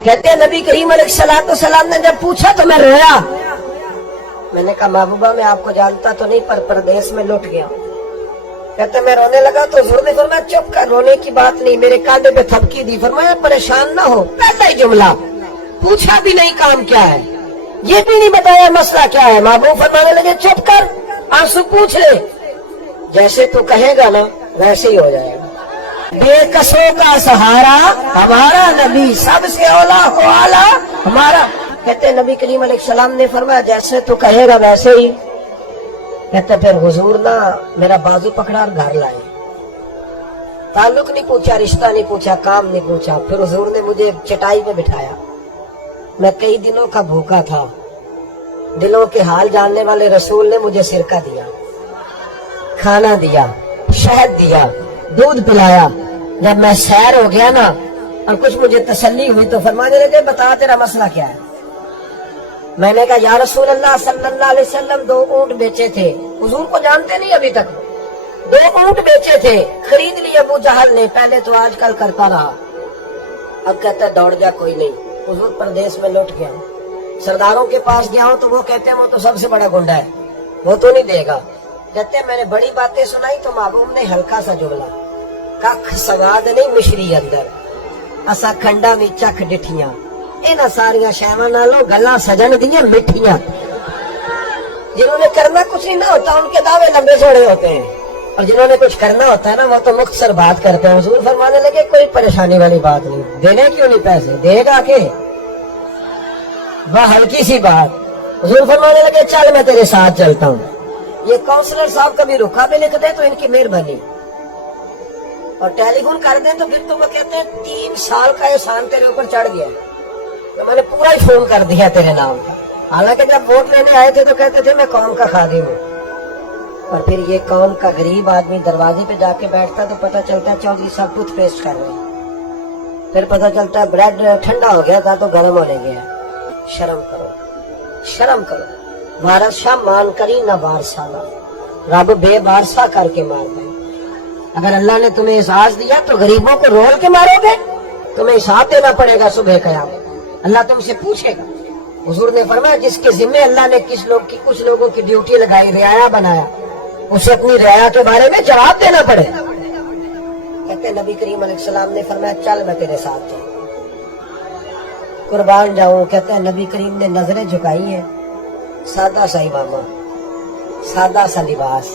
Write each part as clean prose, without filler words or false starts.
कहते हैं नबी करीम अलैहिस्सलाम ने जब पूछा तो मैं रोया। मैंने कहा महबूबा मैं आपको जानता तो नहीं पर परदेश में लौट गया। कहते मैं रोने लगा तो हुजूर ने फरमाया चुप कर, रोने की बात नहीं। मेरे कांधे पे थपकी दी, फरमाया परेशान ना हो। पहला ही जुमला, पूछा भी नहीं काम क्या है, ये भी नहीं बताया मसला क्या है। महबूब फरमाने लगे चुप कर, आंसू पूछ ले, जैसे तू कहेगा ना वैसे ही हो जाएगा। बेकसों का सहारा हमारा नबी, सबसे औला हो आला हमारा। कहते नबी करीम अलैहिस्सलाम ने फरमाया जैसे तू कहेगा वैसे ही। कहते फिर हुजूर ना मेरा बाजू पकड़ा और घर लाए। ताल्लुक नहीं पूछा, रिश्ता नहीं पूछा, काम नहीं पूछा। फिर हुजूर ने मुझे चटाई पे बिठाया। मैं कई दिनों का भूखा था। दिलों के हाल जानने वाले रसूल ने मुझे सिरका दिया, खाना दिया, शहद दिया, दूध पिलाया। जब मैं सैर हो गया ना और कुछ मुझे तसल्ली हुई तो फरमाने लगे बता तेरा मसला क्या है। मैंने कहा या रसूल अल्लाह सल्लल्लाहु अलैहि वसल्लम 2 ऊंट बेचे थे। हुजूर को जानते नहीं अभी तक। 2 ऊंट बेचे थे, खरीद लिए अबू जहल ने। पहले तो आजकल करता रहा, अब कहता दौड़ जा कोई नहीं। हुजूर परदेश में लौट गया, सरदारों के पास गया हूँ तो वो कहते हैं वो तो सबसे बड़ा गुंडा है, वो तो नहीं देगा। कहते मैंने बड़ी बातें सुनाई तो महबूब ने हल्का सा जुमला, कख सवाद नहीं मिश्री अंदर, असा खंडा में चख डिठियां, इन्हां सारियां शैवां नालों गल्लां सजन दियां मिठियां। जिन्होंने करना कुछ नहीं ना होता उनके दावे लंबे चौड़े होते हैं, और जिन्होंने कुछ करना होता है ना वो तो मुख्तसर बात करते हैं। हुजूर फरमाने लगे कोई परेशानी वाली बात नहीं, देने क्यों नहीं पैसे, देगा के वह हल्की सी बात। हुजूर फरमाने लगे चल मैं तेरे साथ चलता हूँ। ये काउंसलर साहब कभी रुखा भी लिख दे तो इनकी मेहरबानी, और टेलीफोन कर दें तो फिर तो वो कहते हैं 3 साल का एहसान तेरे ऊपर चढ़ गया, तो मैंने पूरा ही फोन कर दिया तेरे नाम का। हालांकि जब वोट लेने आए थे तो कहते थे मैं कौम का खादिम हूँ, और फिर ये कौम का गरीब आदमी दरवाजे पे जाके बैठता तो पता चलता है चौधरी साहब टूथपेस्ट कर रहे हैं, फिर पता चलता है ब्रेड ठंडा हो गया था तो गर्म होने गया। शर्म करो, शर्म करो। बारशाह मान करी ना बारसाला, रब बेबारसा करके मारता है। अगर अल्लाह ने तुम्हें एहसास दिया तो गरीबों को रोल के मारोगे, तुम्हें हिसाब देना पड़ेगा सुबह कयामत, अल्लाह तुमसे पूछेगा। हुजूर ने फरमाया जिसके जिम्मे अल्लाह ने कुछ लोगों की ड्यूटी लगाई, रियाया बनाया, उसे अपनी रियाया के बारे में जवाब देना पड़ेगा। कहते नबी करीम अलैहिस्सलाम ने फरमाया चल मैं तेरे साथ चल, कुर्बान जाऊं। कहते हैं नबी करीम ने नजरें झुकाई है, सादा सा इमामा, सादा सा लिबास,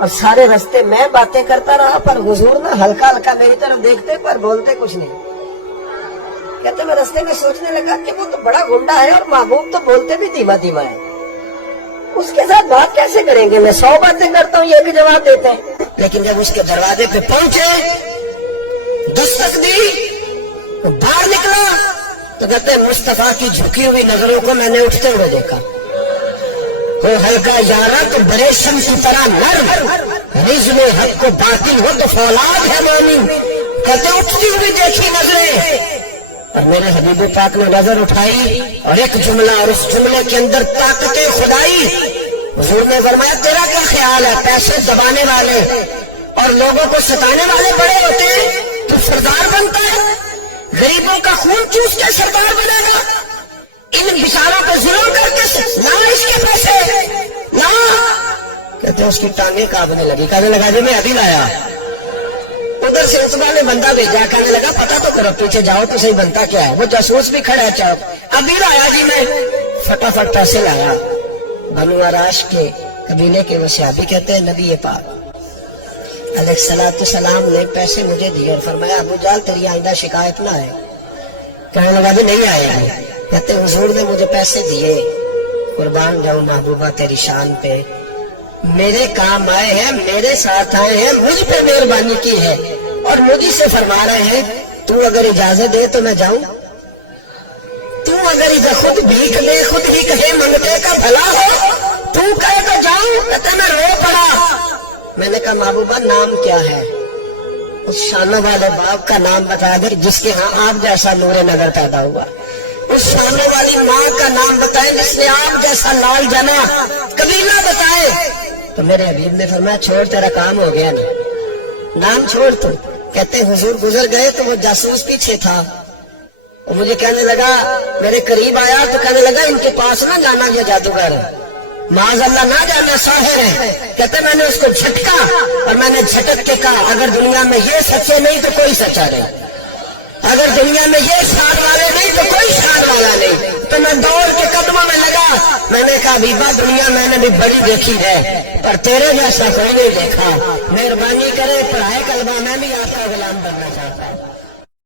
और सारे रास्ते मैं बातें करता रहा, पर हुजूर ना हल्का हल्का मेरी तरफ देखते पर बोलते कुछ नहीं। कहते मैं रास्ते में सोचने लगा कि वो तो बड़ा गुंडा है और महबूब तो बोलते भी धीमा धीमा है, उसके साथ बात कैसे करेंगे। मैं 100 बातें करता हूँ, ये भी जवाब देते हैं। लेकिन जब उसके दरवाजे पे पहुंचे, दस्तक दी तो बाहर निकला तो कहते मुस्तफा की झुकी हुई नजरों को मैंने उठते हुए देखा। वो हल्का यारा तो बड़े शम की तरह नर्म, रिज़्मे हक को बातिल हो तो फौलाद है मानी। कहते उठती हुई देखी नजरें, और मेरे हबीब पाक ने नजर उठाई और एक जुमला, और उस जुमले के अंदर ताकते खुदाई। हुजूर ने फरमाया तेरा क्या ख्याल है, पैसे दबाने वाले और लोगों को सताने वाले बड़े होते हैं, तू सरदार बनता है, गरीबों का खून चूस के सरदार बनेगा, इन बिचारों को जुल्म करके ना इसके पैसे ना। कहते उसकी टांगे कांपने लगी, कहने लगा जी मैं अभी लाया। उधर से उतबा ने बंदा भेजा, कहने लगा पता तो करो, पीछे जाओ तो सही बनता क्या है। वो जासूस भी खड़ा है चौक, अभी लाया जी मैं। फटाफट पैसे लाया। बनु आराश के कबीले के वस्याबी कहते हैं नबी पाक अलैहिस्सलाम ने पैसे मुझे दिए और फरमाया अबू जाल तेरी आइंदा शिकायत ना है। कहने लगा भी नहीं आएगी। कहते हुजूर ने मुझे पैसे दिए, कुर्बान जाऊं महबूबा तेरी शान पे, मेरे काम आए हैं, मेरे साथ आए हैं, मुझ पे मेहरबानी की है, और मुझी से फरमा रहे हैं तू अगर इजाजत दे तो मैं जाऊं, तू अगर इधर खुद भीख दे, खुद ही कहे मंगते का भला हो, तू कहे तो जाऊं। कहते मैं रो पड़ा। मैंने कहा महबूबा नाम क्या है। उस शानों वाले बाप का नाम बता दे जिसके यहाँ आप जैसा नूरे नगर पैदा हुआ, उस शानों वाली माँ का नाम बताएं जिसने आप जैसा लाल जना, कबीला बताए। तो मेरे हबीब ने फरमाया छोड़ तेरा काम हो गया ना, नाम छोड़ तू। कहते हुजूर गुजर गए तो वो जासूस पीछे था, وہ مجھے کہنے لگا، میرے قریب آیا تو کہنے لگا ان کے پاس نہ جانا یہ جادوگر ہے، معاذ اللہ نہ جانا ساحر ہے۔ کہتے میں نے اس کو جھٹکا اور میں نے جھٹک کے کہا اگر دنیا میں یہ سچے نہیں تو کوئی سچا نہیں، اگر دنیا میں یہ شان والے نہیں تو کوئی شان والا نہیں۔ تو میں دوڑ کے قدموں میں لگا، میں نے کہا بیبا دنیا میں نے بھی بڑی دیکھی ہے پر تیرے جیسا کوئی نہیں دیکھا، مہربانی کرے پڑھائے کلمہ، میں بھی آپ کا غلام بننا چاہتا ہوں۔